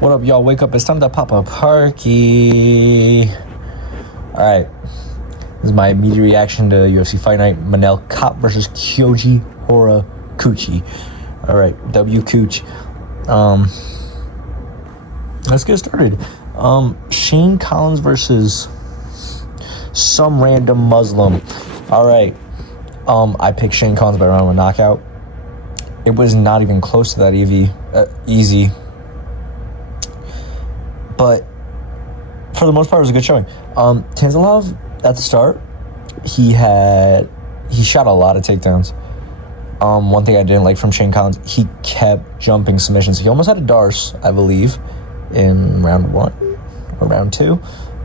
What up, y'all? Wake up. It's time to pop a parky. Alright. This is my immediate reaction to UFC Fight Night. Manel Kape versus Kyoji Horiguchi. Alright. W. Cooch. Let's get started. Shane Collins versus some random Muslim. Alright. I picked Shane Collins by round one knockout. It was not even close to that easy. But for the most part, it was a good showing. Tanzalov, at the start, he shot a lot of takedowns. One thing I didn't like from Shane Collins, he kept jumping submissions. He almost had a Darce, I believe, in round one or round two.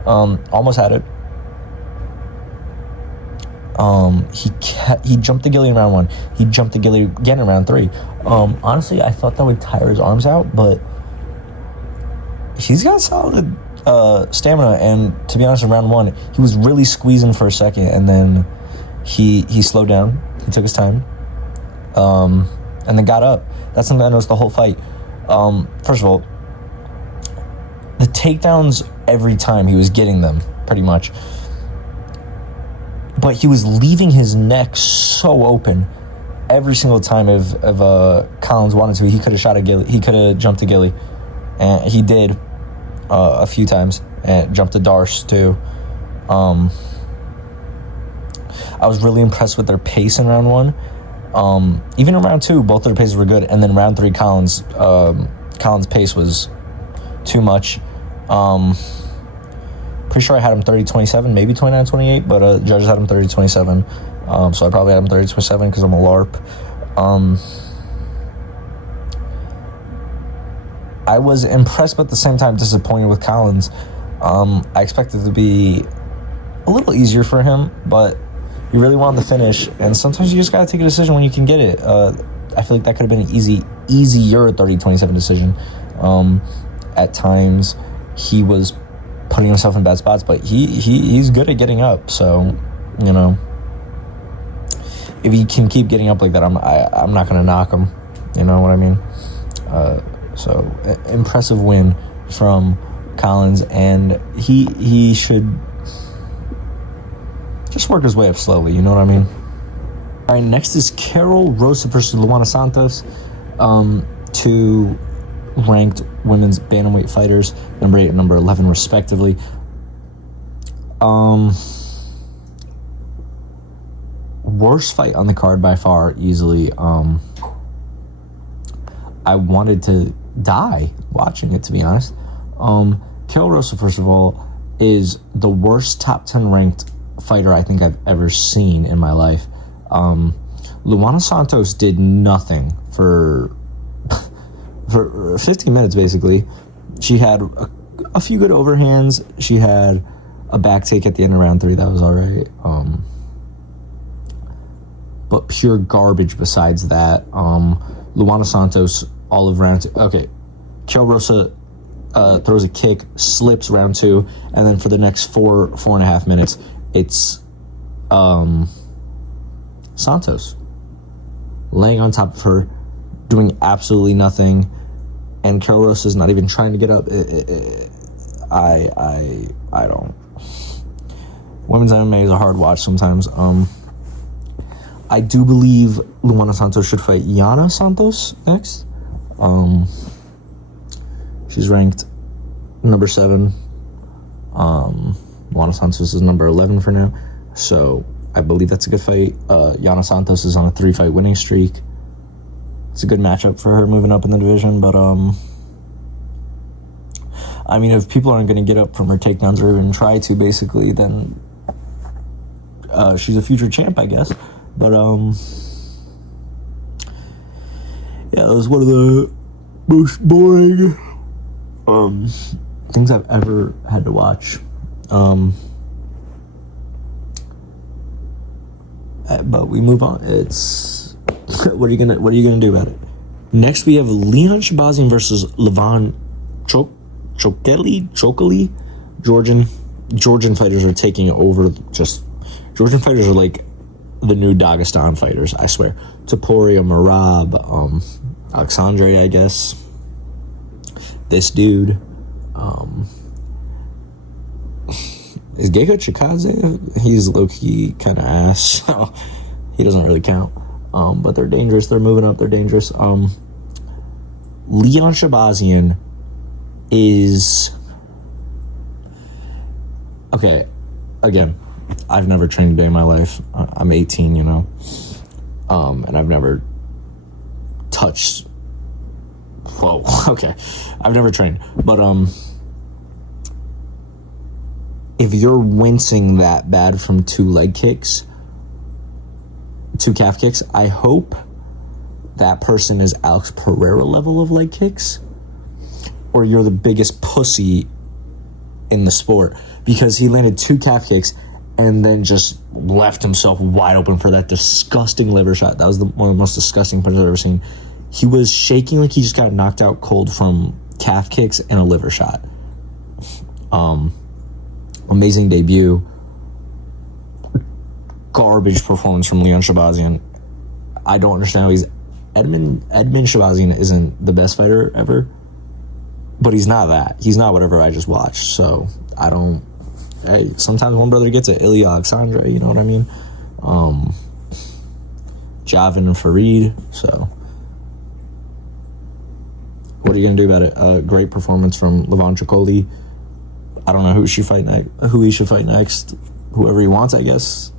Almost had it. He jumped the Gilly in round one. He jumped the Gilly again in round three. Honestly, I thought that would tire his arms out, but he's got solid stamina. And to be honest, in round one, he was really squeezing for a second, and then he slowed down. He took his time, and then got up. That's something I noticed the whole fight. First of all, the takedowns, every time he was getting them, pretty much. But he was leaving his neck so open every single time. If Collins wanted to, he could have shot a Gilly. He could have jumped a Gilly, and he did a few times, and jumped a Darce too. I was really impressed with their pace in round one. Even in round two, both their paces were good, and then round three, Collins' pace was too much. Pretty sure I had him 30-27, maybe 29-28, but judges had him 30-27. So I probably had him 30-27 because I'm a LARP. I was impressed, but at the same time disappointed with Collins. I expected it to be a little easier for him, but he really wanted to finish, and sometimes you just gotta take a decision when you can get it. I feel like that could have been an easier 30-27 decision. At times, he was putting himself in bad spots, but he's good at getting up. So, you know, if he can keep getting up like that, I'm not gonna knock him. You know what I mean? So impressive win from Collins, and he should just work his way up slowly. You know what I mean? All right, next is Carol Rosa versus Luana Santos, two ranked women's bantamweight fighters, number 8 and number 11 respectively. Worst fight on the card by far, easily. I wanted to die watching it, to be honest. Carol Rosa, first of all, is the worst top 10 ranked fighter I think I've ever seen in my life. Luana Santos did nothing for 15 minutes, basically. She had a few good overhands. She had a back take at the end of round 3. That was all right. But pure garbage besides that. Luana Santos, all of round 2. Okay, Carol Rosa throws a kick, slips round 2, and then for the next 4.5 minutes, it's Santos laying on top of her, doing absolutely nothing, and Carol Rosa is not even trying to get up. I don't. Women's MMA is a hard watch sometimes. I do believe Luana Santos should fight Yana Santos next. She's ranked number 7. Luana Santos is number 11 for now, so I believe that's a good fight. Yana Santos is on a 3-fight winning streak. It's a good matchup for her moving up in the division, but I mean, if people aren't going to get up from her takedowns or even try to, basically, then she's a future champ, I guess. But yeah, it was one of the most boring things I've ever had to watch. But we move on. It's what are you gonna do about it? Next, we have Leon Shabazian versus Levon Chokeli. Georgian fighters are taking over. Georgian fighters are like the new Dagestan fighters, I swear. Topuria, Merab, Alexandre, I guess. this dude, is Geiko Chikaze? He's low-key kind of ass, so he doesn't really count. But they're dangerous. They're moving up. They're dangerous. Leon Shabazian is... Okay, again, I've never trained a day in my life. I'm 18, and I've never touched... Whoa, okay. I've never trained. But, if you're wincing that bad from 2 calf kicks, I hope that person is Alex Pereira level of leg kicks, or you're the biggest pussy in the sport, because he landed 2 calf kicks and then just left himself wide open for that disgusting liver shot. That was one of the most disgusting punches I've ever seen. He was shaking like he just got knocked out cold from calf kicks and a liver shot. Amazing debut. Garbage performance from Leon Shabazian. I don't understand how he's... Edmund Shabazian isn't the best fighter ever, but he's not that. He's not whatever I just watched, so I don't... Hey, sometimes one brother gets it. Ilya Alexandre, you know what I mean? Javin and Farid, so... What are you going to do about it? Great performance from Levon Chicoli. I don't know who he should fight next. Whoever he wants, I guess.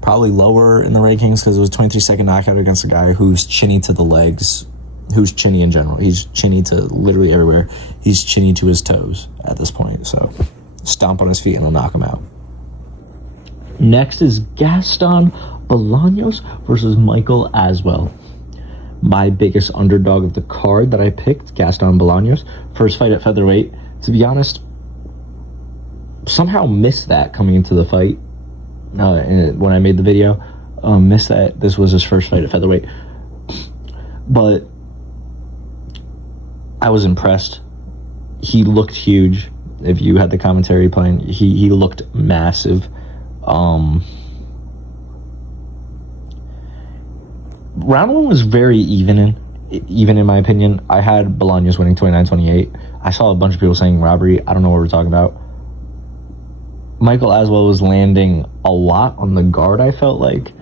Probably lower in the rankings because it was a 23-second knockout against a guy who's chinny to the legs, who's chinny in general. He's chinny to literally everywhere. He's chinny to his toes at this point. So stomp on his feet and he'll knock him out. Next is Gaston Bolaños versus Michael Aswell. My biggest underdog of the card that I picked, Gaston Bolaños. First fight at featherweight. To be honest, somehow missed that coming into the fight. When I made the video, missed that this was his first fight at featherweight. But I was impressed. He looked huge. If you had the commentary playing, he looked massive. Round 1 was very even in my opinion. I had Bolaños winning 29-28. I saw a bunch of people saying robbery. I don't know what we're talking about. Michael Aswell was landing a lot on the guard, I felt like.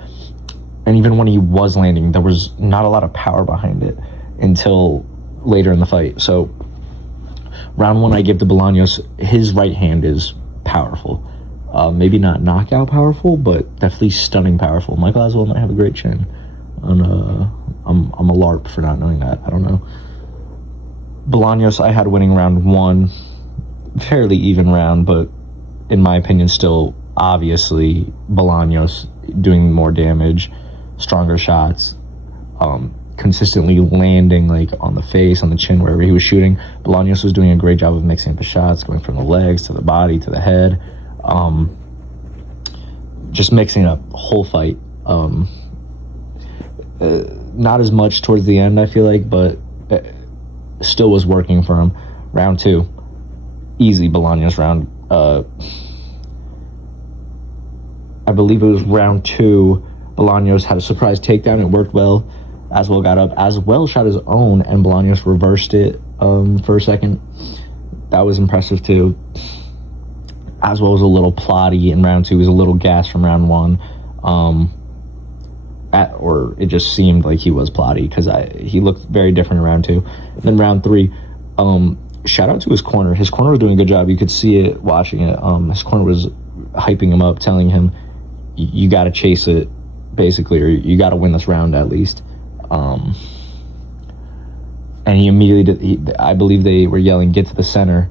And even when he was landing, there was not a lot of power behind it until later in the fight. So, round 1, I give to Bolaños. His right hand is powerful. Maybe not knockout powerful, but definitely stunning powerful. Michael Aswell might have a great chin. I'm a LARP for not knowing that. I don't know. Bolaños, I had winning round 1. Fairly even round, but in my opinion, still obviously Bolaños doing more damage, stronger shots, consistently landing like on the face, on the chin, wherever he was shooting. Bolaños was doing a great job of mixing up the shots, going from the legs to the body to the head, just mixing up the whole fight. Not as much towards the end, I feel like, but still was working for him. Round 2, easy Bolaños round. I believe it was round 2. Bolaños had a surprise takedown. It worked well. Aswell got up. Aswell shot his own, and Bolaños reversed it for a second. That was impressive, too. Aswell was a little plotty in round 2. He was a little gassed from round 1. Or it just seemed like he was plotty because he looked very different in round 2. Then round 3, shout out to his corner. His corner was doing a good job. You could see it watching it. His corner was hyping him up, telling him, you got to chase it, basically, or you got to win this round at least. And he immediately I believe they were yelling, get to the center.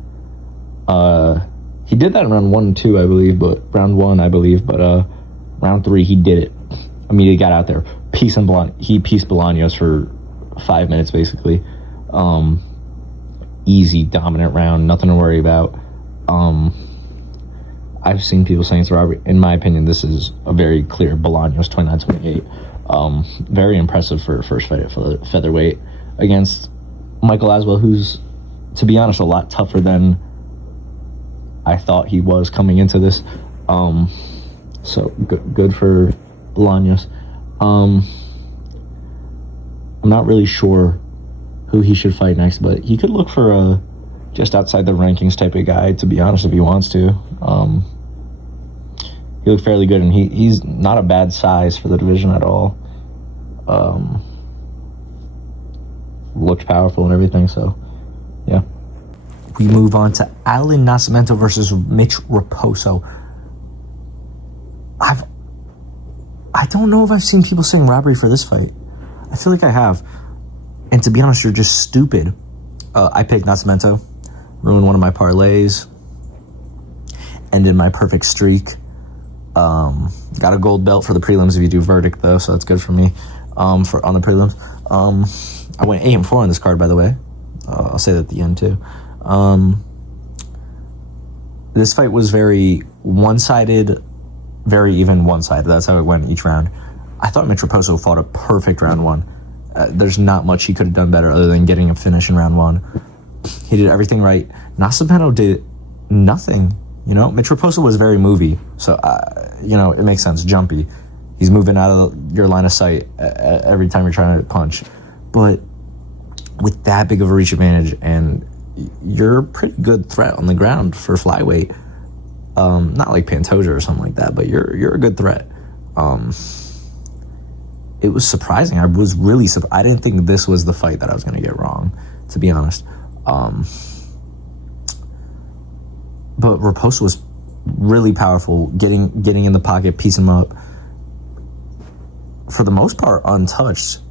He did that in round 1 and 2, I believe, but round 1, I believe, but round 3, he did it. Immediately got out there. He pieced Bolaños for 5 minutes, basically. Easy, dominant round, nothing to worry about. I've seen people saying it's a robbery. In my opinion, this is a very clear Bolaños 29-28. Very impressive for a first fight at featherweight against Michael Aswell, who's, to be honest, a lot tougher than I thought he was coming into this. So good for Bolaños. I'm not really sure who he should fight next, but he could look for a just outside the rankings type of guy, to be honest, if he wants to. He looked fairly good, and he's not a bad size for the division at all. Looked powerful and everything, so yeah. We move on to Alan Nascimento versus Mitch Raposo. I don't know if I've seen people saying robbery for this fight. I feel like I have. And to be honest, you're just stupid. I picked Nascimento, ruined one of my parlays, ended my perfect streak. Got a gold belt for the prelims if you do verdict, though, so that's good for me on the prelims. I went 8-4 on this card, by the way. I'll say that at the end, too. This fight was very one-sided, very even one-sided. That's how it went each round. I thought Mitch Raposo fought a perfect round one. There's not much he could have done better other than getting a finish in round one. He did everything right. Nascimento did nothing. Mitch Raposo was very movie, so it makes sense. Jumpy, he's moving out of your line of sight every time you're trying to punch. But with that big of a reach advantage, and you're a pretty good threat on the ground for flyweight. Not like Pantoja or something like that, but you're a good threat. It was surprising. I was really surprised. I didn't think this was the fight that I was going to get wrong, to be honest. But Raposo was really powerful, getting in the pocket, piecing him up. For the most part, untouched.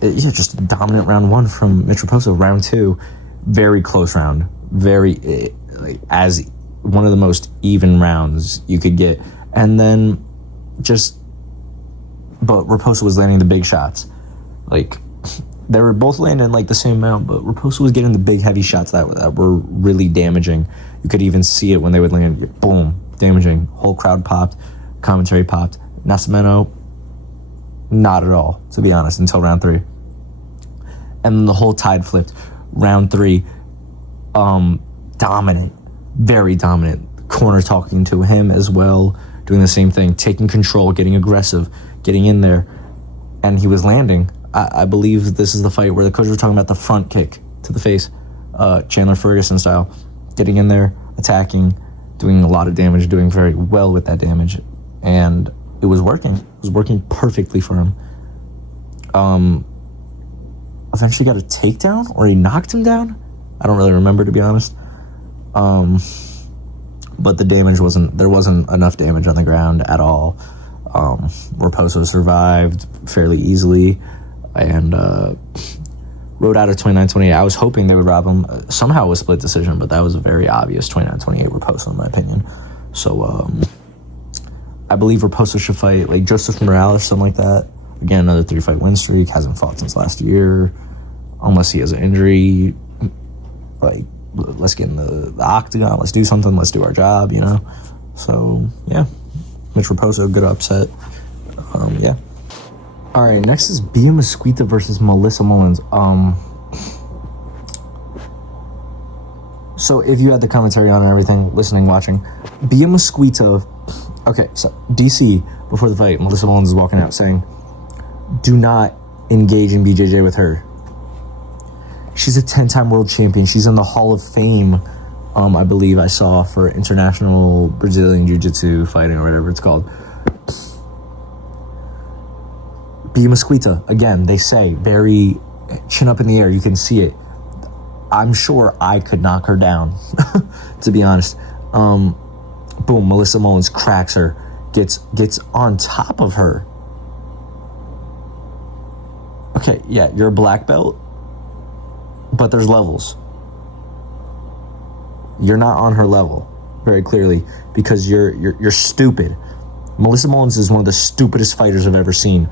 Just a dominant round one from Mitch Raposo. Round two, very close round. Very, as one of the most even rounds you could get. And then but Raposo was landing the big shots. They were both landing the same amount, but Raposo was getting the big heavy shots that were really damaging. You could even see it when they would land. Boom, damaging. Whole crowd popped. Commentary popped. Nascimento, not at all, to be honest, until round three. And then the whole tide flipped. Round three, dominant, very dominant. Corner talking to him as well, doing the same thing, taking control, getting aggressive, getting in there. And he was landing. I believe this is the fight where the coach was talking about the front kick to the face, Chandler Ferguson style. Getting in there, attacking, doing a lot of damage, doing very well with that damage. And it was working. It was working perfectly for him. Eventually got a takedown, or he knocked him down. I don't really remember, to be honest. But the damage there wasn't enough damage on the ground at all. Raposo survived fairly easily and rode out of 29-28. I was hoping they would rob him. Somehow it was split decision, but that was a very obvious 29-28 Raposo, in my opinion. So I believe Raposo should fight Joseph Morales, something like that. Again, another 3-fight win streak. Hasn't fought since last year, unless he has an injury. Let's get in the octagon. Let's do something. Let's do our job, So, yeah. Mitch Raposo, good upset. Yeah. All right, next is Bia Mesquita versus Melissa Mullins. So if you had the commentary on and everything, listening, watching, Bia Mesquita. Okay, so DC, before the fight, Melissa Mullins is walking out saying, do not engage in BJJ with her. She's a 10-time world champion. She's in the Hall of Fame, I believe I saw, for international Brazilian Jiu-Jitsu fighting or whatever it's called. Bia Mesquita, again, they say, very chin up in the air. You can see it. I'm sure I could knock her down, to be honest. Boom, Melissa Mullins cracks her, gets on top of her. Okay, yeah, you're a black belt, but there's levels. You're not on her level, very clearly, because you're stupid. Melissa Mullins is one of the stupidest fighters I've ever seen.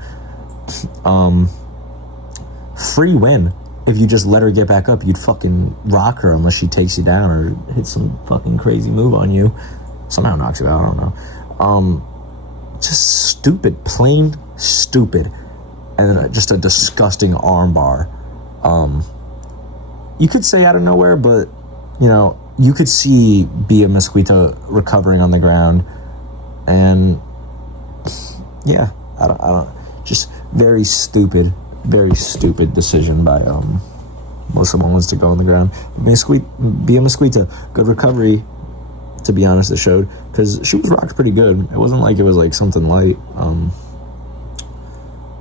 Free win. If you just let her get back up, you'd fucking rock her unless she takes you down or hits some fucking crazy move on you. Somehow knocks you out, I don't know. Just stupid, plain stupid. And then just a disgusting armbar. You could say out of nowhere, but, you could see Bia Mesquita recovering on the ground. And, yeah, I don't just very stupid. very stupid decision by Melissa Mullins to go on the ground. Be a Mesquita. Good recovery, to be honest, it showed, because she was rocked pretty good. It wasn't like it was like something light.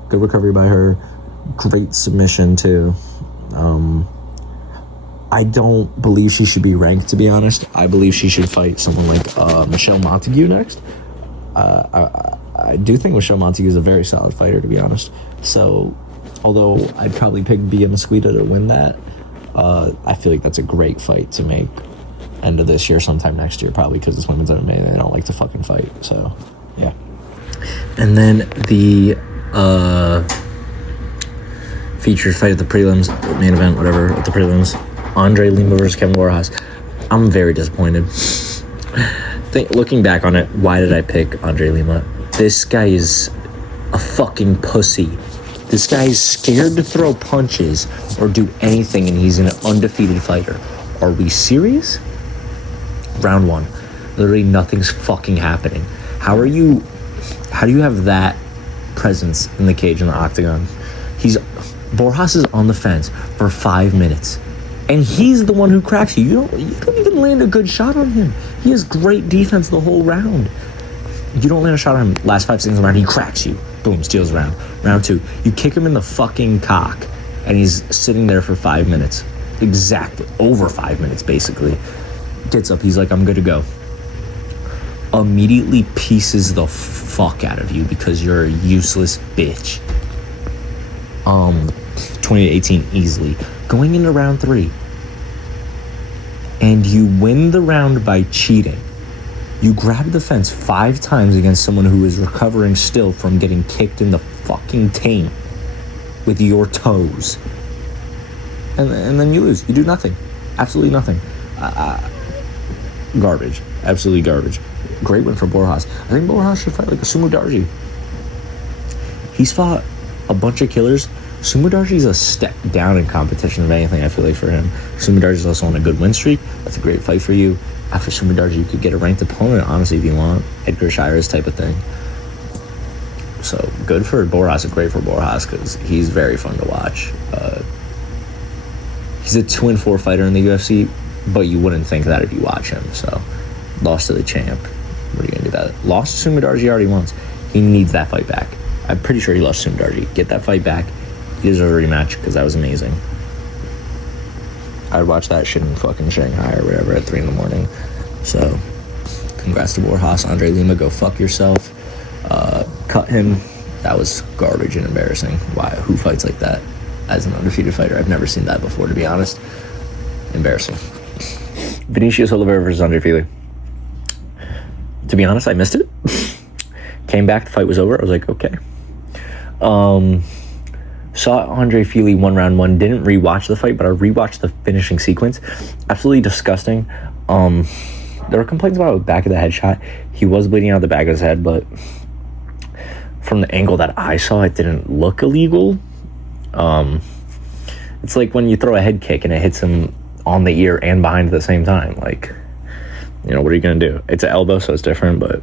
Good recovery by her. Great submission too. I don't believe she should be ranked, to be honest. I believe she should fight someone like Michelle Montague next. I do think Michelle Montague is a very solid fighter, to be honest. So, although I'd probably pick Bia Mesquita to win that, I feel like that's a great fight to make end of this year, sometime next year, probably, because it's women's MMA. They don't like to fucking fight. So, yeah. And then the featured fight at the prelims, main event, whatever, at the prelims, Andre Lima versus Kevin Borjas. I'm very disappointed. Looking back on it, why did I pick Andre Lima? This guy is a fucking pussy. This guy is scared to throw punches or do anything, and he's an undefeated fighter. Are we serious? Round one. Literally nothing's fucking happening. How do you have that presence in the cage, in the octagon? Borjas is on the fence for 5 minutes, and he's the one who cracks you. You don't even land a good shot on him. He has great defense the whole round. You don't land a shot on him. Last 5 seconds of the round, he cracks you. Boom, steals the round. Round two, you kick him in the fucking cock, and he's sitting there for 5 minutes. Exactly. Over 5 minutes, basically. Gets up, he's like, I'm good to go. Immediately pieces the fuck out of you because you're a useless bitch. 20-18 easily. Going into round 3, and you win the round by cheating. You grab the fence 5 times against someone who is recovering still from getting kicked in the fucking taint with your toes. And then you lose. You do nothing. Absolutely nothing. Garbage. Absolutely garbage. Great win for Borjas. I think Borjas should fight like a Sumo Darji. He's fought a bunch of killers. Sumo Darji's a step down in competition of anything, I feel like, for him. Sumo Darji's also on a good win streak. That's a great fight for you. After Sumo Darji, you could get a ranked opponent, honestly, if you want. Edgar Shires type of thing. So, good for Borjas, great for Borjas, because he's very fun to watch. He's a 2-4 fighter in the UFC, but you wouldn't think that if you watch him. So, lost to the champ. What are you going to do about it? Lost to Sumo Darji already once. He needs that fight back. I'm pretty sure he lost to Sumo Darji. Get that fight back. He deserves a rematch, because that was amazing. I'd watch that shit in fucking Shanghai or whatever at 3 a.m. So, congrats to Borjas. Andre Lima, go fuck yourself. Cut him. That was garbage and embarrassing. Why? Who fights like that as an undefeated fighter? I've never seen that before, to be honest. Embarrassing. Vinicius Oliveira versus Andre Fili. To be honest, I missed it. Came back, the fight was over. I was like, okay. Saw Andre Fili 1 round 1. Didn't rewatch the fight, but I rewatched the finishing sequence. Absolutely disgusting. There were complaints about the back of the head shot. He was bleeding out the back of his head, but from the angle that I saw, it didn't look illegal. It's like when you throw a head kick and it hits him on the ear and behind at the same time. Like, what are you going to do? It's an elbow, so it's different, but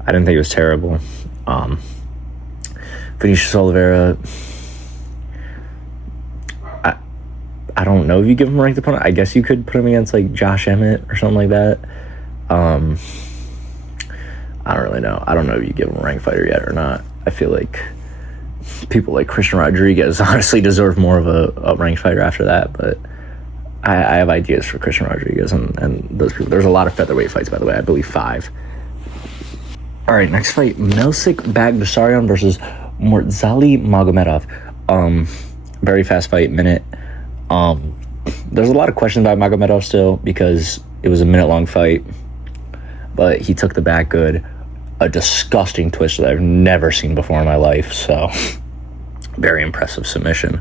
I didn't think it was terrible. Vinicius Oliveira, I don't know if you give him a ranked opponent. I guess you could put him against like Josh Emmett or something like that. I don't really know. I don't know if you give him a ranked fighter yet or not. I feel like people like Christian Rodriguez honestly deserve more of a ranked fighter after that, but I have ideas for Christian Rodriguez and those people. There's a lot of featherweight fights, by the way. I believe 5. All right, next fight, Melsik Bagdasaryan versus Murtzali Magomedov. Very fast fight, minute. There's a lot of questions about Magomedov still because it was a minute-long fight, but he took the back good. A disgusting twist that I've never seen before in my life, so very impressive submission.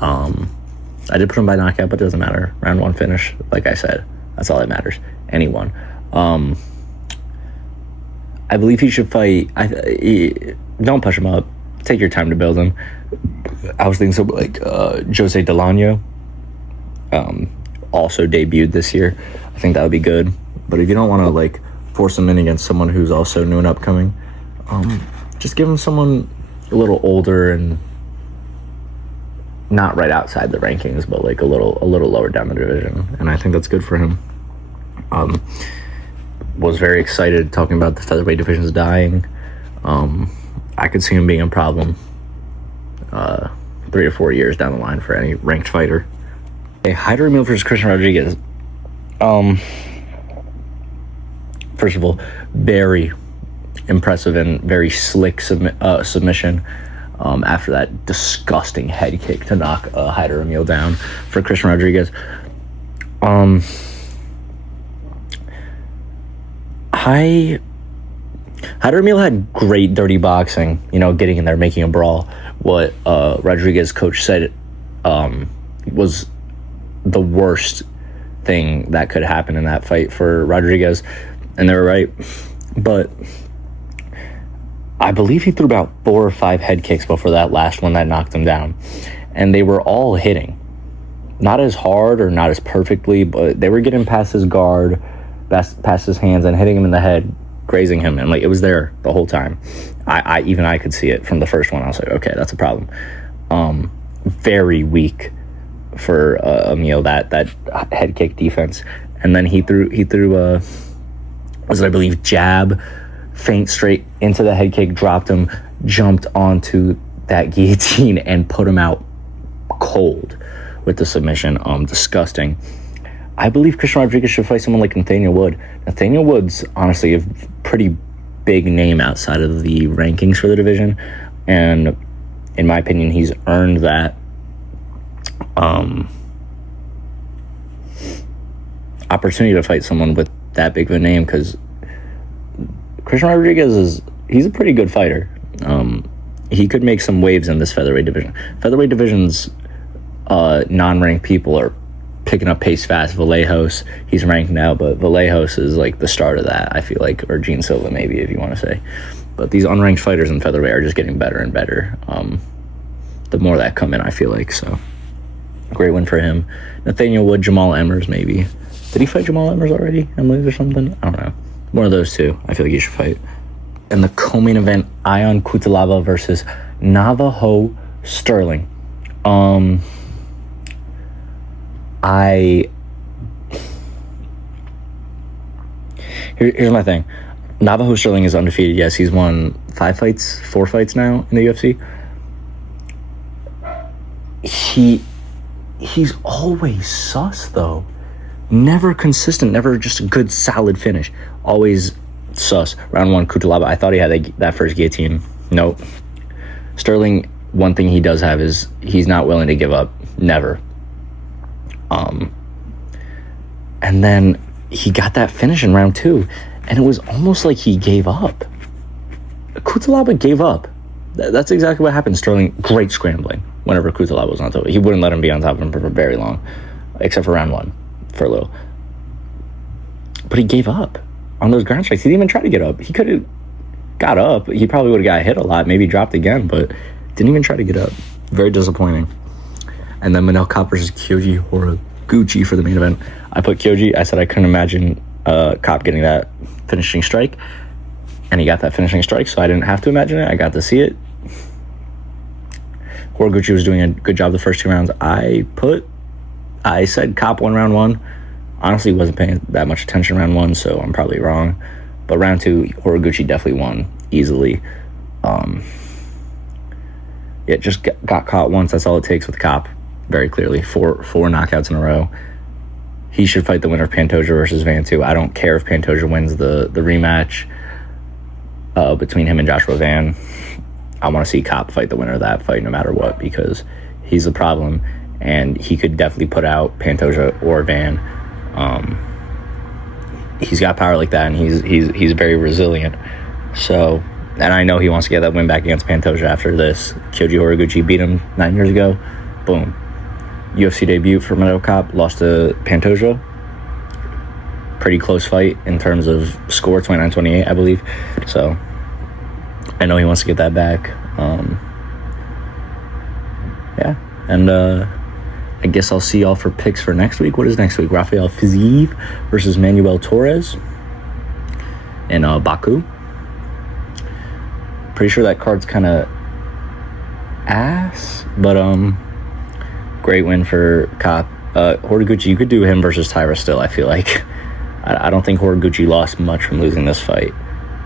I did put him by knockout, but it doesn't matter. Round 1 finish, like I said. That's all that matters. Anyone. I believe he should fight. Don't push him up. Take your time to build him. I was thinking something like Jose Delano. Also debuted this year. I think that would be good. But if you don't want to like force him in against someone who's also new and upcoming, just give him someone a little older and not right outside the rankings, but like a little lower down the division, and I think that's good for him. Was very excited talking about the featherweight divisions dying. I could see him being a problem 3 or 4 years down the line for any ranked fighter. Okay, Hyder Emil versus Christian Rodriguez. First of all, very impressive and very slick submission after that disgusting head kick to knock Hyder Emil down for Christian Rodriguez. Hyder Emil had great dirty boxing, getting in there, making a brawl. What Rodriguez coach said was the worst thing that could happen in that fight for Rodriguez, and they were right. But I believe he threw about 4 or 5 head kicks before that last one that knocked him down, and they were all hitting. Not as hard or not as perfectly, but they were getting past his guard, past his hands, and hitting him in the head, grazing him, and like it was there the whole time. I could see it from the first one. I was like, okay, that's a problem. Very weak for Emil, that head kick defense, and then he threw was it, I believe, jab, feint straight into the head kick, dropped him, jumped onto that guillotine, and put him out cold with the submission. Disgusting. I believe Christian Rodriguez should fight someone like Nathaniel Wood. Nathaniel Wood's honestly a pretty big name outside of the rankings for the division, and in my opinion, he's earned that opportunity to fight someone with that big of a name, because Christian Rodriguez he's a pretty good fighter. He could make some waves in this featherweight division. Featherweight division's non-ranked people are picking up pace fast. Vallejos, he's ranked now, but Vallejos is like the start of that, I feel like, or Gene Silva maybe, if you want to say. But these unranked fighters in featherweight are just getting better and better the more that come in, I feel like. So great win for him. Nathaniel Wood, Jamal Emmers, maybe. Did he fight Jamal Emmers already, Emily, or something? I don't know. One of those two I feel like he should fight. And the co-main event, Ion Cutelaba versus Navajo Sterling. Here's my thing. Navajo Sterling is undefeated. Yes, he's won 4 fights now in the UFC. He's always sus, though. Never consistent, never just a good, solid finish. Always sus. Round 1, Cutelaba. I thought he had that first guillotine. Nope. Sterling, one thing he does have is he's not willing to give up. Never. And then he got that finish in round 2, and it was almost like he gave up. Cutelaba gave up. That's exactly what happened. Sterling, great scrambling whenever Cutelaba was on top. He wouldn't let him be on top of him for very long, except for round 1, for a little. But he gave up on those ground strikes. He didn't even try to get up. He could have got up. He probably would have got hit a lot, maybe dropped again, but didn't even try to get up. Very disappointing. And then Manel Kape versus Kyoji Horiguchi for the main event. I put Kyoji. I said I couldn't imagine Kape getting that finishing strike, and he got that finishing strike, so I didn't have to imagine it. I got to see it. Horiguchi was doing a good job the first 2 rounds. I said Kape won round 1. Honestly, wasn't paying that much attention round 1, so I'm probably wrong. But round 2, Horiguchi definitely won easily. Just got caught once. That's all it takes with Kape. Very clearly, four knockouts in a row. He should fight the winner of Pantoja versus Van 2. I don't care if Pantoja wins the rematch between him and Joshua Van. I want to see Kape fight the winner of that fight no matter what, because he's a problem, and he could definitely put out Pantoja or Van. He's got power like that, and he's very resilient. So, and I know he wants to get that win back against Pantoja after this. Kyoji Horiguchi beat him 9 years ago. Boom. UFC debut for Manel Kape, lost to Pantoja. Pretty close fight in terms of score, 29-28, I believe. So, I know he wants to get that back. And I guess I'll see y'all for picks for next week. What is next week? Rafael Fiziev versus Manuel Torres in Baku. Pretty sure that card's kind of ass, but Great win for Kape. Horiguchi, you could do him versus Tyra still, I feel like. I don't think Horiguchi lost much from losing this fight.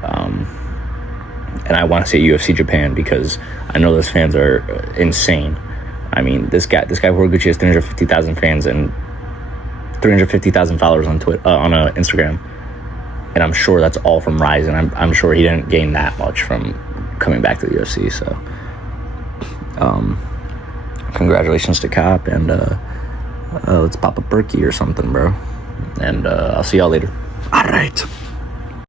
And I want to say UFC Japan because I know those fans are insane. I mean, this guy Horiguchi has 350,000 fans and 350,000 followers on Twitter, on Instagram, and I'm sure that's all from Rise, and I'm sure he didn't gain that much from coming back to the UFC. So, congratulations to Kape, and let's pop a Berkey or something, bro. And I'll see y'all later. All right.